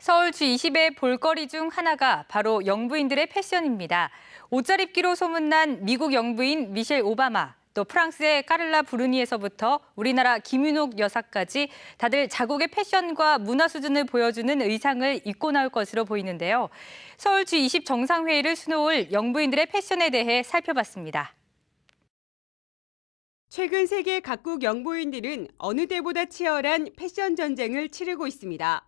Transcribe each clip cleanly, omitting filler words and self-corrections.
서울 G20의 볼거리 중 하나가 바로 영부인들의 패션입니다. 옷 잘 입기로 소문난 미국 영부인 미셸 오바마, 또 프랑스의 까를라 브루니에서부터 우리나라 김윤옥 여사까지 다들 자국의 패션과 문화 수준을 보여주는 의상을 입고 나올 것으로 보이는데요. 서울 G20 정상회의를 수놓을 영부인들의 패션에 대해 살펴봤습니다. 최근 세계 각국 영부인들은 어느 때보다 치열한 패션 전쟁을 치르고 있습니다.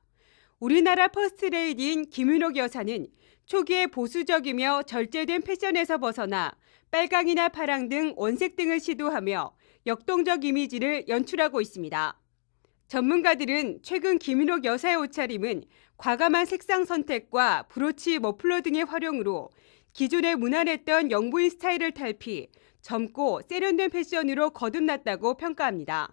우리나라 퍼스트레이디인 김윤옥 여사는 초기에 보수적이며 절제된 패션에서 벗어나 빨강이나 파랑 등 원색 등을 시도하며 역동적 이미지를 연출하고 있습니다. 전문가들은 최근 김윤옥 여사의 옷차림은 과감한 색상 선택과 브로치, 머플러 등의 활용으로 기존에 무난했던 영부인 스타일을 탈피, 젊고 세련된 패션으로 거듭났다고 평가합니다.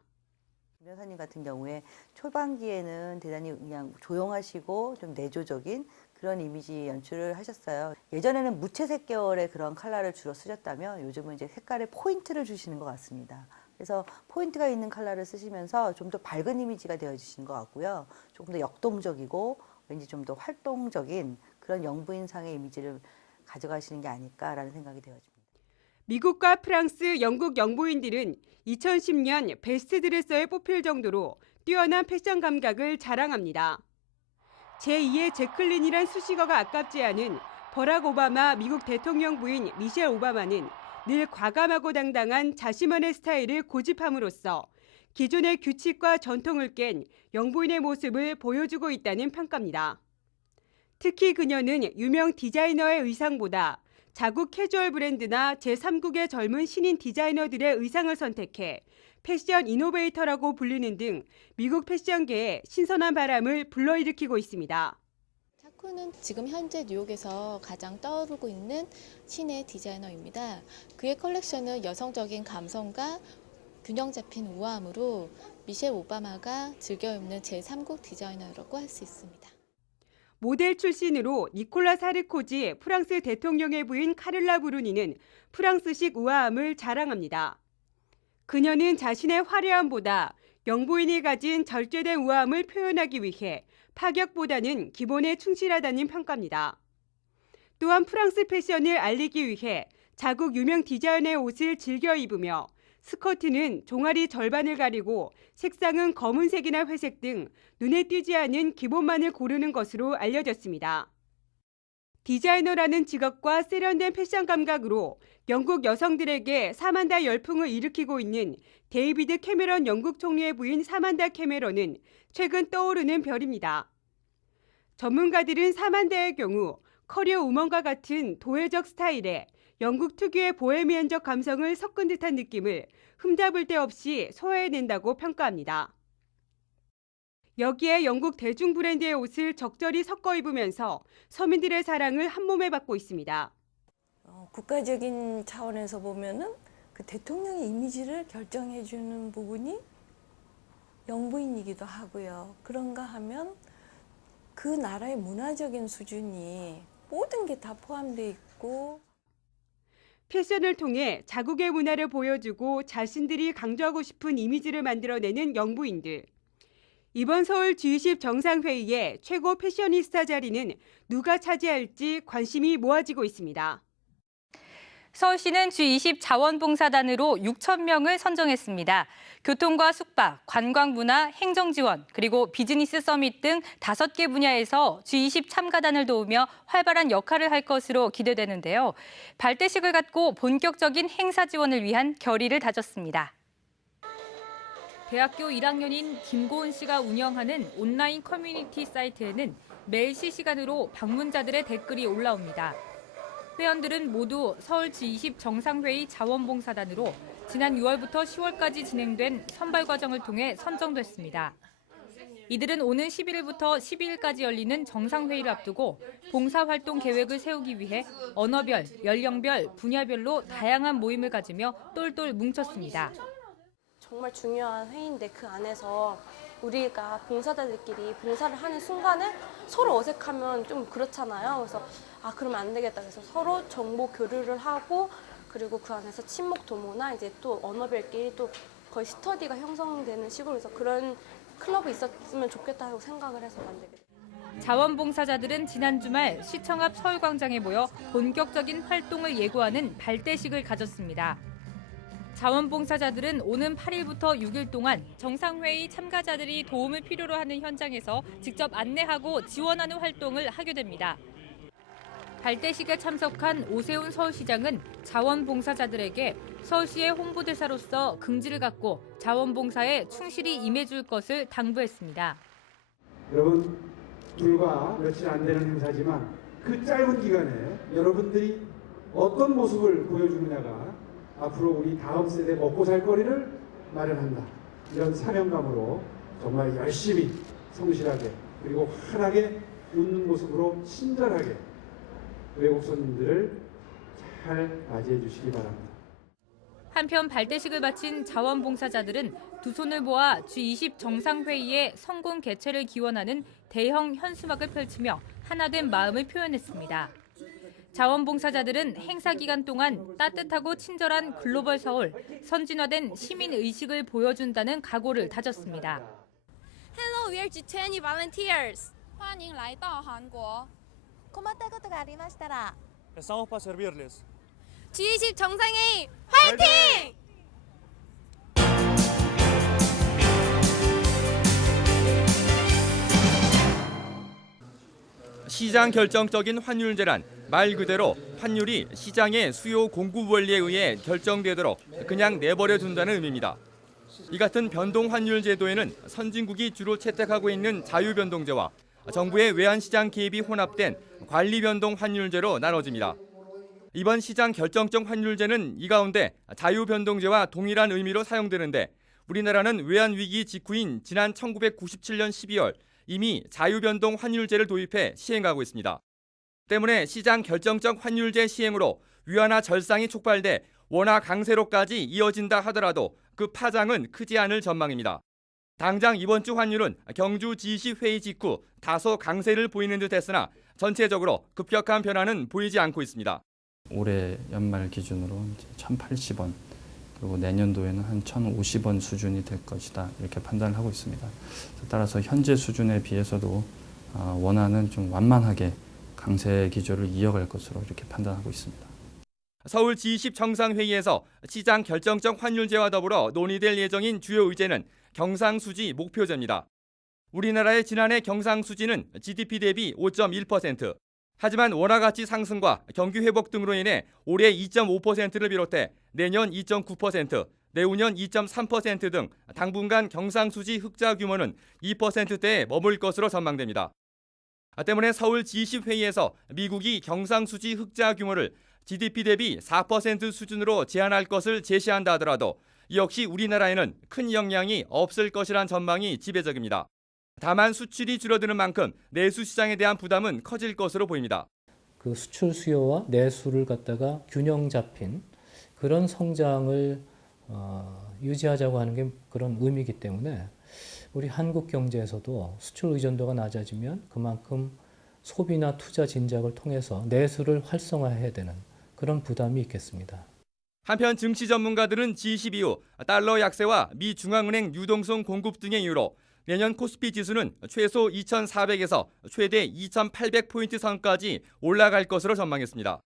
김 여사님 같은 경우에 초반기에는 대단히 그냥 조용하시고 좀 내조적인 그런 이미지 연출을 하셨어요. 예전에는 무채색 계열의 그런 컬러를 주로 쓰셨다면 요즘은 이제 색깔에 포인트를 주시는 것 같습니다. 그래서 포인트가 있는 컬러를 쓰시면서 좀 더 밝은 이미지가 되어주시는 것 같고요. 조금 더 역동적이고 왠지 좀 더 활동적인 그런 영부인상의 이미지를 가져가시는 게 아닐까라는 생각이 되어집니다. 미국과 프랑스, 영국 영부인들은 2010년 베스트 드레서에 뽑힐 정도로 뛰어난 패션 감각을 자랑합니다. 제2의 제클린이란 수식어가 아깝지 않은 버락 오바마 미국 대통령 부인 미셸 오바마는 늘 과감하고 당당한 자신만의 스타일을 고집함으로써 기존의 규칙과 전통을 깬 영부인의 모습을 보여주고 있다는 평가입니다. 특히 그녀는 유명 디자이너의 의상보다 자국 캐주얼 브랜드나 제3국의 젊은 신인 디자이너들의 의상을 선택해 패션 이노베이터라고 불리는 등 미국 패션계에 신선한 바람을 불러일으키고 있습니다. 차쿠는 지금 현재 뉴욕에서 가장 떠오르고 있는 신의 디자이너입니다. 그의 컬렉션은 여성적인 감성과 균형 잡힌 우아함으로 미셸 오바마가 즐겨 입는 제3국 디자이너라고 할 수 있습니다. 모델 출신으로 니콜라 사르코지 프랑스 대통령의 부인 카를라 브루니는 프랑스식 우아함을 자랑합니다. 그녀는 자신의 화려함보다 영부인이 가진 절제된 우아함을 표현하기 위해 파격보다는 기본에 충실하다는 평가입니다. 또한 프랑스 패션을 알리기 위해 자국 유명 디자이너의 옷을 즐겨 입으며 스커트는 종아리 절반을 가리고 색상은 검은색이나 회색 등 눈에 띄지 않은 기본만을 고르는 것으로 알려졌습니다. 디자이너라는 직업과 세련된 패션 감각으로 영국 여성들에게 사만다 열풍을 일으키고 있는 데이비드 캐메런 영국 총리의 부인 사만다 캐메런은 최근 떠오르는 별입니다. 전문가들은 사만다의 경우 커리어 우먼과 같은 도회적 스타일에 영국 특유의 보헤미안적 감성을 섞은 듯한 느낌을 흠잡을 데 없이 소화해낸다고 평가합니다. 여기에 영국 대중 브랜드의 옷을 적절히 섞어 입으면서 서민들의 사랑을 한몸에 받고 있습니다. 국가적인 차원에서 보면은 그 대통령의 이미지를 결정해주는 부분이 영부인이기도 하고요. 그런가 하면 그 나라의 문화적인 수준이 모든 게 다 포함되어 있고 패션을 통해 자국의 문화를 보여주고 자신들이 강조하고 싶은 이미지를 만들어내는 영부인들. 이번 서울 G20 정상회의의 최고 패셔니스타 자리는 누가 차지할지 관심이 모아지고 있습니다. 서울시는 G20 자원봉사단으로 6천 명을 선정했습니다. 교통과 숙박, 관광문화, 행정지원, 그리고 비즈니스 서밋 등 5개 분야에서 G20 참가단을 도우며 활발한 역할을 할 것으로 기대되는데요. 발대식을 갖고 본격적인 행사 지원을 위한 결의를 다졌습니다. 대학교 1학년인 김고은 씨가 운영하는 온라인 커뮤니티 사이트에는 매일 실시간으로 방문자들의 댓글이 올라옵니다. 회원들은 모두 서울 G20 정상회의 자원봉사단으로 지난 6월부터 10월까지 진행된 선발 과정을 통해 선정됐습니다. 이들은 오는 11일부터 12일까지 열리는 정상회의를 앞두고 봉사활동 계획을 세우기 위해 언어별, 연령별, 분야별로 다양한 모임을 가지며 똘똘 뭉쳤습니다. 정말 중요한 회의인데 그 안에서 우리가 봉사자들끼리 봉사를 하는 순간에 서로 어색하면 좀 그렇잖아요. 그래서 그러면 안 되겠다. 그래서 서로 정보 교류를 하고 그리고 그 안에서 친목 도모나 이제 또 언어별끼리 또 거의 스터디가 형성되는 식으로 해서 그런 클럽이 있었으면 좋겠다고 생각을 해서 만들게 됐어요. 자원봉사자들은 지난 주말 시청 앞 서울광장에 모여 본격적인 활동을 예고하는 발대식을 가졌습니다. 자원봉사자들은 오는 8일부터 6일 동안 정상회의 참가자들이 도움을 필요로 하는 현장에서 직접 안내하고 지원하는 활동을 하게 됩니다. 발대식에 참석한 오세훈 서울시장은 자원봉사자들에게 서울시의 홍보대사로서 긍지를 갖고 자원봉사에 충실히 임해줄 것을 당부했습니다. 여러분, 불과 며칠 안 되는 행사지만 그 짧은 기간에 여러분들이 어떤 모습을 보여주느냐가 앞으로 우리 다음 세대 먹고 살 거리를 마련한다. 이런 사명감으로 정말 열심히 성실하게 그리고 환하게 웃는 모습으로 친절하게 외국 손님들을 잘 맞이해 주시기 바랍니다. 한편 발대식을 마친 자원봉사자들은 두 손을 모아 G20 정상회의의 성공 개최를 기원하는 대형 현수막을 펼치며 하나된 마음을 표현했습니다. 자원봉사자들은 행사 기간 동안 따뜻하고 친절한 글로벌 서울, 선진화된 시민의식을 보여준다는 각오를 다졌습니다. Hello, we are G20 volunteers. 欢迎来到韩国。困ったことがありましたら Estamos para servirles. G20 정상회의 화이팅! 시장 결정적인 환율제란 말 그대로 환율이 시장의 수요 공급 원리에 의해 결정되도록 그냥 내버려 둔다는 의미입니다. 이 같은 변동 환율 제도에는 선진국이 주로 채택하고 있는 자유변동제와 정부의 외환시장 개입이 혼합된 관리변동 환율제로 나눠집니다. 이번 시장 결정적 환율제는 이 가운데 자유변동제와 동일한 의미로 사용되는데 우리나라는 외환위기 직후인 지난 1997년 12월 이미 자유변동 환율제를 도입해 시행하고 있습니다. 때문에 시장 결정적 환율제 시행으로 위안화 절상이 촉발돼 원화 강세로까지 이어진다 하더라도 그 파장은 크지 않을 전망입니다. 당장 이번 주 환율은 경주 G20 회의 직후 다소 강세를 보이는 듯 했으나 전체적으로 급격한 변화는 보이지 않고 있습니다. 올해 연말 기준으로 1,080원, 그리고 내년도에는 한 1,050원 수준이 될 것이다 이렇게 판단을 하고 있습니다. 따라서 현재 수준에 비해서도 원화는 좀 완만하게 강세 기조를 이어갈 것으로 이렇게 판단하고 있습니다. 서울 G20 정상회의에서 시장 결정적 환율제와 더불어 논의될 예정인 주요 의제는 경상수지 목표제입니다. 우리나라의 지난해 경상수지는 GDP 대비 5.1%. 하지만 원화 가치 상승과 경기 회복 등으로 인해 올해 2.5%를 비롯해 내년 2.9%, 내후년 2.3% 등 당분간 경상수지 흑자 규모는 2%대에 머물 것으로 전망됩니다. 때문에 서울 G20 회의에서 미국이 경상수지 흑자 규모를 GDP 대비 4% 수준으로 제한할 것을 제시한다 하더라도 역시 우리나라에는 큰 영향이 없을 것이란 전망이 지배적입니다. 다만 수출이 줄어드는 만큼 내수 시장에 대한 부담은 커질 것으로 보입니다. 그 수출 수요와 내수를 갖다가 균형 잡힌 그런 성장을 유지하자고 하는 게 그런 의미이기 때문에 우리 한국 경제에서도 수출 의존도가 낮아지면 그만큼 소비나 투자 진작을 통해서 내수를 활성화해야 되는 그런 부담이 있겠습니다. 한편 증시 전문가들은 G20 이후 달러 약세와 미 중앙은행 유동성 공급 등의 이유로 내년 코스피 지수는 최소 2,400에서 최대 2,800포인트 선까지 올라갈 것으로 전망했습니다.